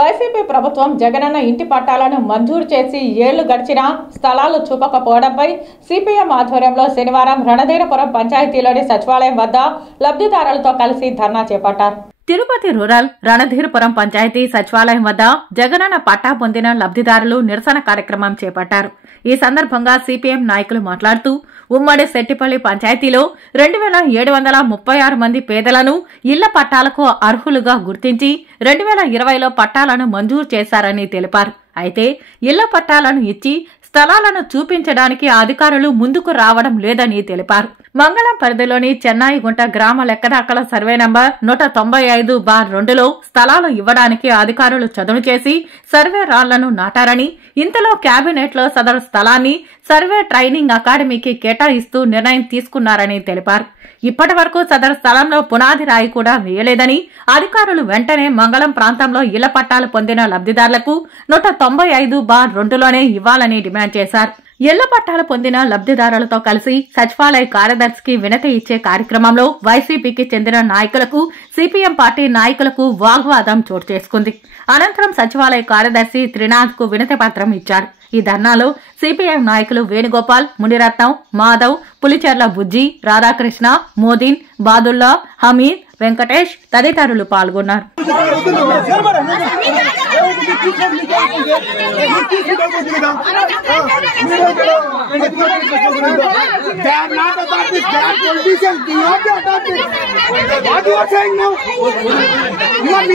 YCP ప్రభుత్వం జగనన్న ఇంటి పట్టాలను మంజూరు చేసి ఏళ్లు గడిచినా స్థలాలు చూపకపోవడంపై సిపిఎం ఆధ్వర్యంలో శనివారం రణధీరపురం పంచాయతీలోని సచివాలయం వద్ద లబ్ధిదారులతో కలిసి ధర్నా చేపట్టారు. తిరుపతి రూరల్ రణధీరపురం పంచాయతీ సచివాలయం వద్ద జగనన్న పట్టా పొందిన లబ్ధిదారులు నిరసన కార్యక్రమం చేపట్టారు. ఈ సందర్భంగా సిపిఎం నాయకులు మాట్లాడుతూ ఉమ్మడి సెట్టిపల్లి పంచాయతీలో 2736 మంది పేదలను ఇళ్ల పట్టాలకు అర్హులుగా గుర్తించి 2020లో పట్టాలను మంజూరు చేశారని తెలిపారు. అయితే ఇళ్ల పట్టాలను ఇచ్చి స్థలాలను చూపించడానికి అధికారులు ముందుకు రావడం లేదని తెలిపారు. మంగళం పరిధిలోని చెన్నాయిగుంట గ్రామ లెక్కదాఖల సర్వే నంబర్ 195/2లో స్థలాలు ఇవ్వడానికి అధికారులు చదును చేసి సర్వే రాళ్లను నాటారని, ఇంతలో కేబినెట్ లో సదరు స్థలాన్ని సర్వే ట్రైనింగ్ అకాడమీకి కేటాయిస్తూ నిర్ణయం తీసుకున్నారని తెలిపారు. ఇప్పటి వరకు సదరు స్థలంలో పునాది రాయి కూడా వేయలేదని, అధికారులు వెంటనే మంగళం ప్రాంతంలో ఇళ్ల పట్టాలు పొందిన లబ్ధిదారులకు 195/2లోనే ఇవ్వాలని డిమాండ్ చేశారు. ఇళ్ల పట్టాలు పొందిన లబ్ధిదారులతో కలిసి సచివాలయ కార్యదర్శికి వినతి ఇచ్చే కార్యక్రమంలో వైసీపీకి చెందిన నాయకులకు, సిపిఎం పార్టీ నాయకులకు వాగ్వాదం చోటు చేసుకుంది. అనంతరం సచివాలయ కార్యదర్శి త్రినాథ్ కు వినతి పత్రం ఇచ్చారు. ఈ ధర్నాలో సిపిఎం నాయకులు వేణుగోపాల్, మునిరత్నం, మాధవ్, పులిచెర్ల బుజ్జి, రాధాకృష్ణ, మోదీన్, బాదుల్లా, హమీద్, వెంకటేష్ తదితరులు పాల్గొన్నారు.